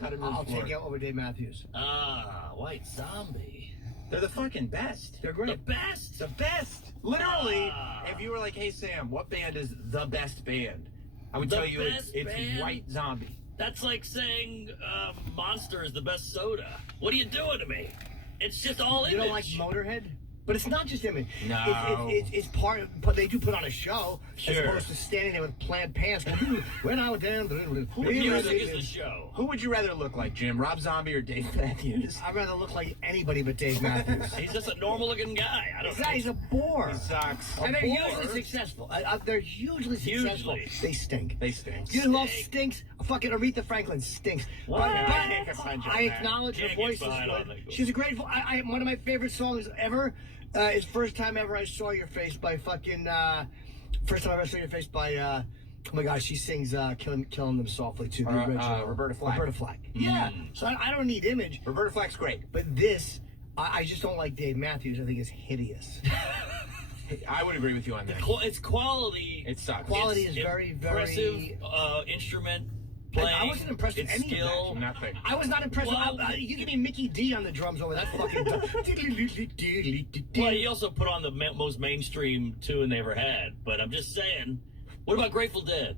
Cut him I'll take you over Dave Matthews. White Zombie. They're the fucking best. They're great. The best? The best. Literally, if you were like, hey, Sam, what band is the best band? I would The tell you it's band? White Zombie. That's like saying Monster is the best soda. What are you doing to me? It's just all image. You don't like Motorhead? But it's not just image. No. It's part of, but they do put on a show as Sure. opposed to standing there with plaid pants. When I was down, Music is the show. Who would you rather look like, Jim? Rob Zombie or Dave Matthews? I'd rather look like anybody but Dave Matthews. He's just a normal-looking guy. I don't know. He's a bore. He sucks. And they're bore. usually successful. They're hugely successful. Usually. They stink. They stink. You know who else stinks? Fucking Aretha Franklin stinks. What? But I can't get behind you on I that. acknowledge her Can't get voice is behind on good. that. She's a great voice. One of my favorite songs ever is First Time Ever I Saw Your Face by fucking First Time Ever I Saw Your Face by oh my gosh, she sings Killing Them Softly too. The original. Roberta Flack. Roberta Flack. Yeah. So I don't need image, Roberta Flack's great. but this I just don't like Dave Matthews. I think it's hideous. I would agree with you on that. It's quality. It sucks. Quality It's is very, impressive very. instrument playing. I wasn't impressed with It's any of that. skill. Nothing. I was not impressed. Well- You give me Mickey D on the drums over that fucking. Well, he also put on the most mainstream tune they ever had. But I'm just saying, what about Grateful Dead?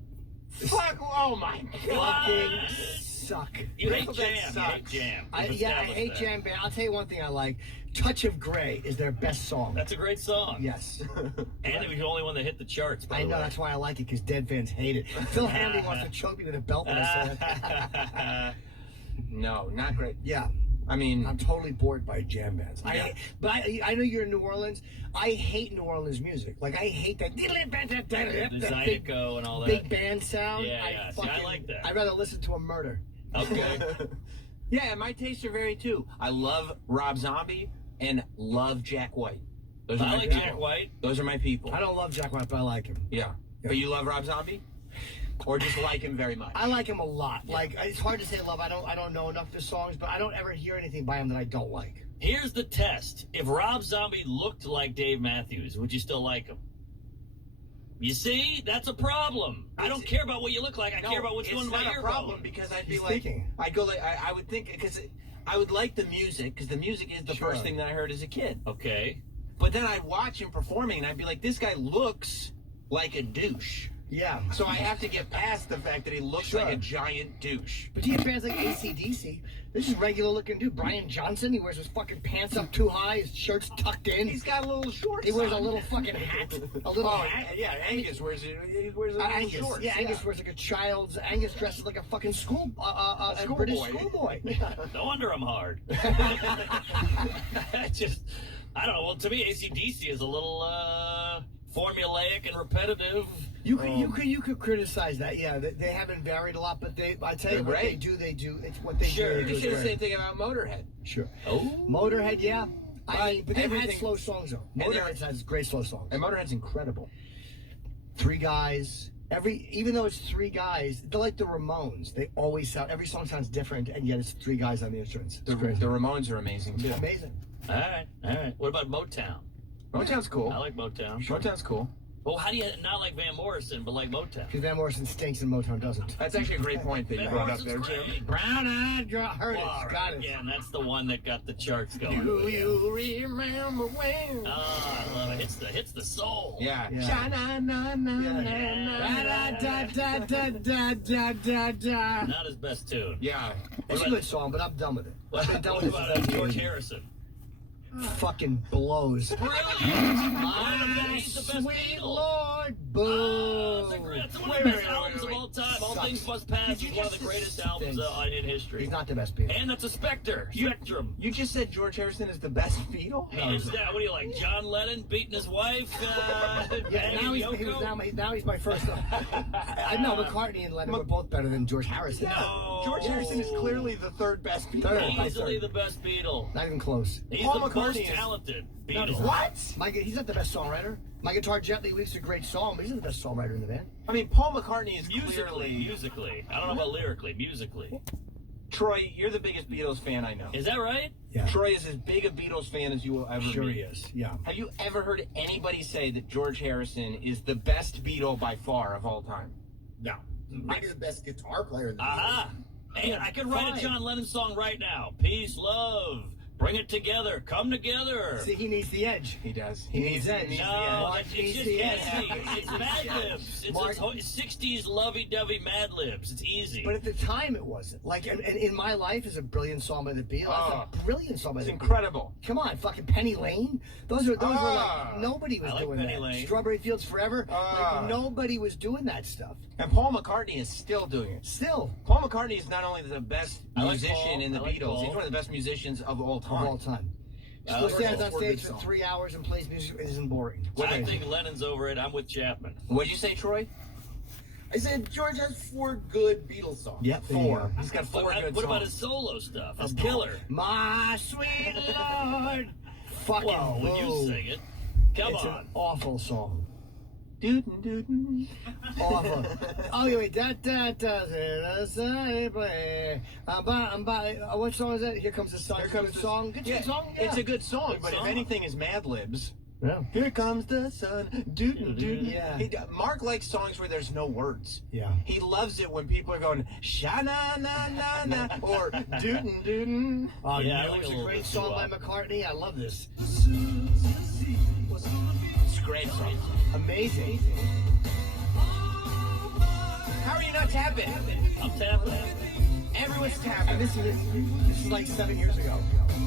Fuck! Oh my god! fucking suck. You hate Grateful Dead Jam. You hate sucks. Jam. I We've hate established that. Jam Band. I'll tell you one thing I like. Touch of Grey is their best song. That's a great song. Yes. And it was the only one that hit the charts, by I the know, way. that's why I like it, because Dead fans hate it. Phil Hanley wants to choke me with a belt when I say that. No, not great. Yeah. I mean, I'm totally bored by jam bands. Yeah. But I know you're in New Orleans. I hate New Orleans music. Like, I hate that The big, Zydeco and all that. big band sound. Yeah. See, I like that. I'd rather listen to a murder. Okay. yeah, my tastes are varied too. I love Rob Zombie and love Jack White. Those are I my like people. Jack White. Those are my people. I don't love Jack White, but I like him. Yeah. But you love Rob Zombie? Or just like him very much? I like him a lot. Like, it's hard to say love. I don't know enough of his songs, but I don't ever hear anything by him that I don't like. Here's the test. If Rob Zombie looked like Dave Matthews, would you still like him? You see? That's a problem. I don't care about what you look like. I care about what's going in my It's not ear a problem bone. because I'd He's be like, thinking. I go like, I would think, because I would like the music, because the music is the Sure. first thing that I heard as a kid. Okay. But then I'd watch him performing and I'd be like, this guy looks like a douche. Yeah. So I have to get past the fact that he looks Sure. like a giant douche. But you get bands like AC/DC. This is regular looking dude. Brian Johnson, he wears his fucking pants up too high, his shirt's tucked in. He's got a little shorts He wears a on. little fucking hat. A little hat. Yeah, Angus wears it. He wears a little Angus, shorts. yeah, Angus wears like a child's. Angus dresses like a fucking a British schoolboy. No wonder I'm hard. I don't know. Well, to me, AC/DC is a little formulaic and repetitive. You could criticize that. Yeah, they haven't varied a lot, but I tell you They're what great. they do. It's what they Sure. do. You They do should is say great. the same thing about Motorhead. Sure. Oh. Motorhead, yeah. But they've had everything- slow songs though. And they're- Motorhead has great slow songs. And Motorhead's incredible. Three guys. Even though it's three guys, they're like the Ramones. They always sound. Every song sounds different, and yet it's three guys on the instruments. The Ramones are amazing too. Amazing. All right. What about Motown? Motown's cool. I like Motown. Motown's cool. Well, how do you not like Van Morrison but like Motown? Because Van Morrison stinks and Motown doesn't. That's actually a great point that you Van brought up Morrison's there, Jim. great. Brown-eyed girl, heard it, Well, got it. Yeah, and that's the one that got the charts going. Do you remember when? Oh, I love it. Hits the soul. Yeah. Yeah. Da-da-da-da-da-da-da-da. Not his best tune. Yeah. It's a good song, but I'm done with it. I've been done What with about it. George Harrison? Fucking blows. Brilliant! My He's the best sweet Beatle. Lord, Oh, boo. it's one of Wait, the best wait, wait, albums wait, of wait. all time. All Sucks. Things Must Pass Did you is one of just the greatest stinks. albums in history. He's not the best Beatle. And that's a Spectre. Spectrum. You just said George Harrison is the best Beatle? Hands down. What do you like? John Lennon beating his wife? Yeah, banging now Yoko? now he's my first. I know McCartney and Lennon were both better than George Harrison. No. George Harrison is clearly the third best Beatle. Third. Easily the best Beatle. Not even close. He's Paul the McCartney most is- talented Beatle. What? He's not the best songwriter. My Guitar Gently Weep's a great song, but he's not the best songwriter in the band. I mean, Paul McCartney is Musically. I don't know about lyrically. Musically. Troy, you're the biggest Beatles fan I know. Is that right? Yeah. Troy is as big a Beatles fan as you will ever Sure be. he is. Yeah. Have you ever heard anybody say that George Harrison is the best Beatle by far of all time? No. Maybe the best guitar player in the Aha. And I could write a John Lennon song right now. Peace, love, bring it together, come together. See, he needs the edge. He does. He needs edge. No, Mark it's needs just the edge. easy. It's Mad Libs. It's Mark- 60s lovey-dovey Mad Libs. It's easy. But at the time, it wasn't. Like, and in my life is a brilliant song by the Beatles. Oh. It's a brilliant song by It's the Beatles. incredible. Come on, fucking Penny Lane. Those were Ah. like nobody was I like doing Penny that. Lane. Strawberry Fields Forever. Ah. Like nobody was doing that stuff. And Paul McCartney is still doing it. Still, Paul McCartney is not only the best I like musician Paul. in the I like Beatles, Paul. he's one of the best musicians of all of time. all time. I Still like stands Paul. on For a stage good for song. 3 hours and plays music. It isn't boring. I think Lennon's over it. I'm with Chapman. What'd you say, Troy? I said George has 4 good Beatles songs. Yep, there you Four. go. He's got four What good about his songs. solo stuff? That's killer. My sweet Lord. Fucking Whoa, when you boo. sing it, come It's on. an awful song. Dootin' dootin'. Awful. Oh, wait, that does it. I play. What song is that? Here Comes the Sun. Here Comes the song. Good Yeah, song. Yeah. It's a good song, Good but song. if anything is Mad Libs. Yeah. Here comes the sun, dootin' dootin'. Yeah. Mark likes songs where there's no words. Yeah. He loves it when people are going sha na na na na or dootin' dootin'. Oh, Yeah, I it like was a a little great bit song by doo-wop. McCartney. I love this. It's a great song. Amazing. How are you not tapping? I'm tapping. Everyone's And tapping. this is like 7 years ago.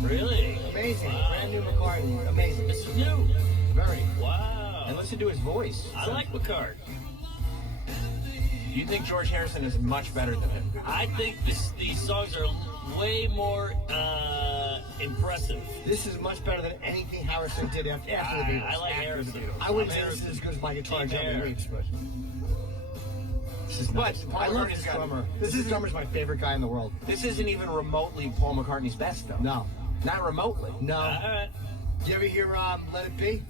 Really? Amazing. Wow. Brand new McCartney. Amazing. This is new. Very. Wow. And listen to his voice. I like McCart. You think George Harrison is much better than him? I think these songs are way more impressive. This is much better than anything Harrison did after the Beatles. I like After the Harrison. Beatles. I wouldn't say this is as good as my guitar Team Jumbo Hair. Reeves, but But Paul I love McCartney's this got drummer. This This is drummer's my favorite guy in the world. This isn't even remotely Paul McCartney's best, though. No. Not remotely. No. All right. Did you ever hear Let It Be?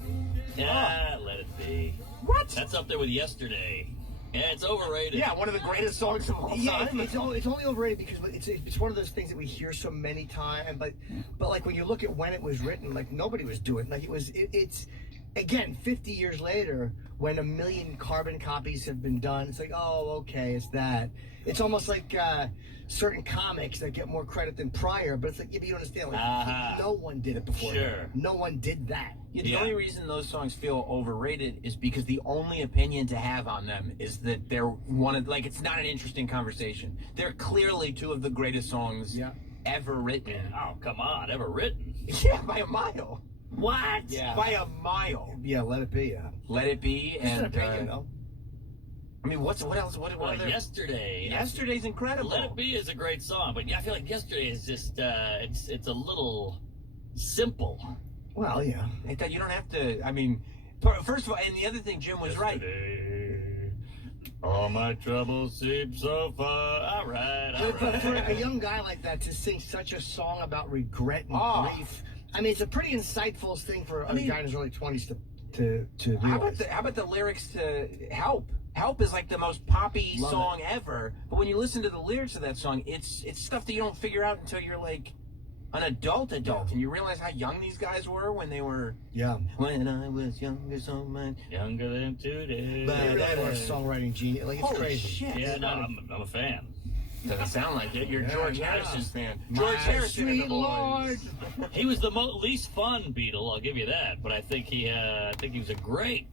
Yeah, let it be. What? That's up there with Yesterday. Yeah, it's overrated. Yeah, one of the greatest songs of all Yeah, time. it's only overrated because it's one of those things that we hear so many times. But like when you look at when it was written, like nobody was doing it. Like it's again 50 years later when 1 million carbon copies have been done. It's like, oh, okay, it's that. It's almost like certain comics that get more credit than prior. But it's like, yeah, but you don't understand. Like Uh-huh. no one did it before. Sure. No one did that. Yeah, the Yeah. only reason those songs feel overrated is because the only opinion to have on them is that they're one of, like, it's not an interesting conversation. They're clearly two of the greatest songs Yeah. ever written. Oh, come on. Ever written? Yeah, by a mile. What? Yeah. By a mile. Yeah, Let It Be. Yeah. Let It Be It's an and opinion, though. I mean, what else? What Well, other? Yesterday. Yesterday's incredible. Let It Be is a great song, but yeah, I feel like Yesterday is just it's a little simple. Well, yeah. I thought you don't have to. I mean, first of all, and the other thing, Jim was right. Yesterday, all my troubles seem so far. All right, all But for a right. young guy like that to sing such a song about regret and Oh. grief, I mean, it's a pretty insightful thing for a mean- guy in his early 20s to How realize. about the lyrics to Help? Help is like the most poppy Love song ever. But when you listen to the lyrics of that song, it's stuff that you don't figure out until you're like an adult, and you realize how young these guys were when they were. Yeah. When I was younger, so much. Younger than today. They really were songwriting genius. Like, it's Holy crazy. shit! Yeah, no, I'm a fan. Doesn't sound like it. You're Yeah, George yeah. Harrison's fan. My George Harrison and the sweet boys. Lord. He was the least fun Beatle, I'll give you that. But I think he was a great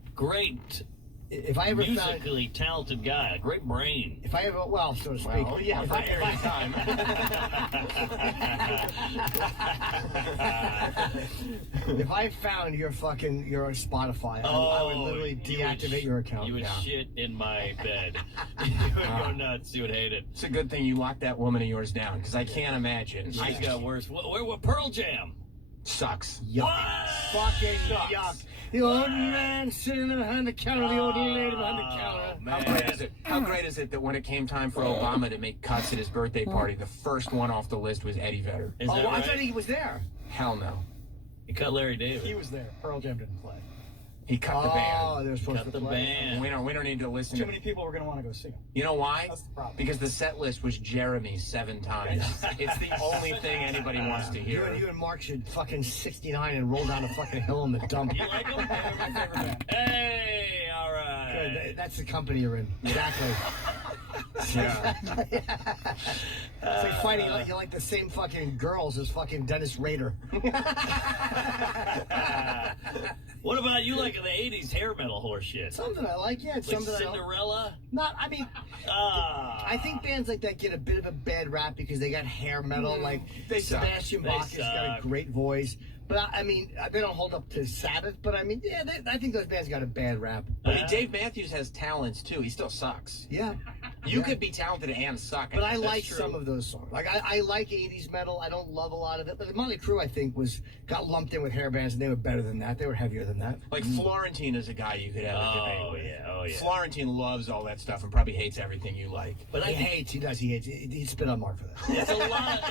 If I ever found, musically talented guy, a great brain. if I ever, well, so to speak. Well, yeah, if for a period of if I found your Spotify, I would literally you would deactivate your account. You would Yeah. shit in my bed. You would go nuts. You would hate it. It's a good thing you locked that woman of yours down, because I can't imagine. She's got worse. What Pearl Jam? Yuck. Sucks. What? Fucking Sucks. yuck. The old man sitting behind the counter, the old lady behind the Oh, counter. How great is it? How great is it that when it came time for Obama to make cuts at his birthday party, the first one off the list was Eddie Vedder? Is Oh, that well, I right? thought he was there. Hell no. You cut Larry David. He was there. Pearl Jam didn't play. He cut the Oh, band. they were supposed Cut to the play. band. We don't need to listen Too to many people were going to want to go see him. You know why? That's the problem. Because the set list was Jeremy 7 times. It's the only thing anybody wants to You hear. and Mark should fucking 69 and roll down a fucking hill in the dump. You like him? They're my favorite band. Hey, all right. Good. That's the company you're in. Exactly. Yeah. It's like fighting. You like the same fucking girls as fucking Dennis Rader. What about you like the 80s hair metal horse shit? Something I like, yeah. It's Like something I don't. Cinderella? Not, I mean, I think bands like that get a bit of a bad rap because they got hair metal. Like They suck. Sebastian They Bach has got a suck. great voice. But I mean, they don't hold up to Sabbath. But I mean, yeah, I think those bands got a bad rap. I mean, Dave Matthews has talents too. He still sucks. Yeah. You Yeah. could be talented and suck. But I That's like true. some of those songs. Like I like 80s metal. I don't love a lot of it. But the Motley Crue, I think, got lumped in with hair bands, and they were better than that. They were heavier than that. Like Florentine is a guy you could have a debate Oh, with. yeah. Oh, yeah. Florentine loves all that stuff and probably hates everything you like. But I He think hates. He does. He hates. He spit on Mark for that.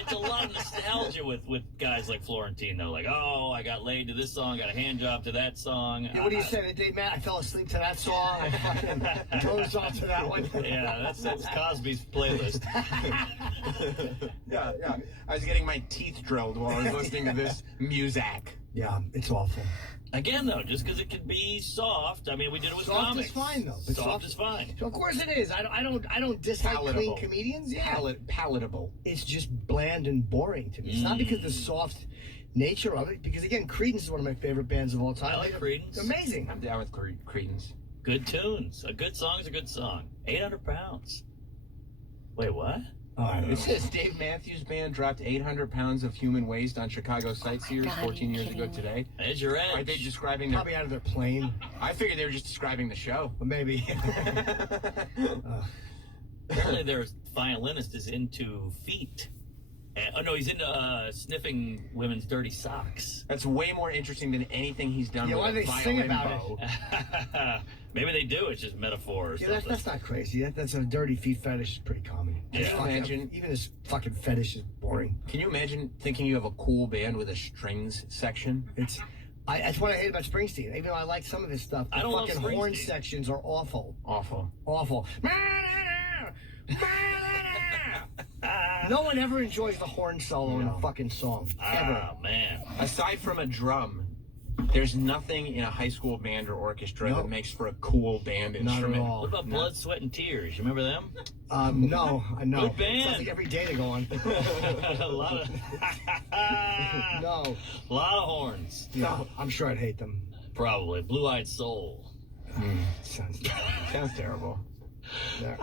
it's a lot of nostalgia with guys like Florentine, though. Like, oh, I got laid to this song, got a hand job to that song. Yeah, what do you say, Dave? Matt, I fell asleep to that song. I fucking dozed off to that one. Yeah, that's Cosby's playlist. Yeah. I was getting my teeth drilled while I was listening to this music. Yeah, it's awful. Again, though, just because it can be soft. I mean, we did it with Soft comics. is fine, though. But Soft is fine. So of course it is. I don't dislike Palatable. clean comedians. Yeah, Palatable. it's just bland and boring to me. It's not because of the soft nature of it. Because again, Creedence is one of my favorite bands of all time. I like Creedence. They're amazing. I'm down with Credence. Good tunes. A good song is a good song. 800 pounds. Wait, what? Oh, I don't know. It says Dave Matthews Band dropped 800 pounds of human waste on Chicago Sightseers 14 years ago today. There's your edge. Are they describing their... Probably out of their plane, I figured they were just describing the show. but maybe. Apparently, their violinist is into feet. Oh no, he's into sniffing women's dirty socks. That's way more interesting than anything he's done Yeah, with why a do they sing violin about bow. Maybe they do. It's just metaphor or Yeah, something. that's not crazy. That's a dirty feet fetish. Is pretty common. Yeah. It's fucking- Imagine- even this fucking fetish is boring. Can you imagine thinking you have a cool band with a strings section? That's what I hate about Springsteen. Even though I like some of his stuff, the I don't love fucking horn Springsteen. sections are awful. Awful. Awful. No one ever enjoys the horn solo in a fucking song. Ever. Oh man. Aside from a drum, there's nothing in a high school band or orchestra No. that makes for a cool band Not at instrument. all. What about Blood, Sweat, and Tears? You remember them? No, I know. Good band. Sounds like every day to go on. A lot of No. a lot of horns. No, I'm sure I'd hate them. Probably. Blue-eyed soul. Sounds Sounds terrible. there.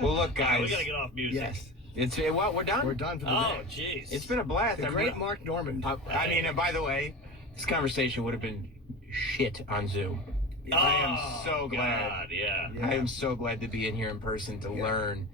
Well, look, guys. We gotta get off music. Yes. It's well, we're done. We're done for the Oh day. jeez. It's been a blast. The I'm great re- Mark Norman. I mean, and by the way, this conversation would have been shit on Zoom. I am so glad. God, yeah. I am so glad to be in here in person to learn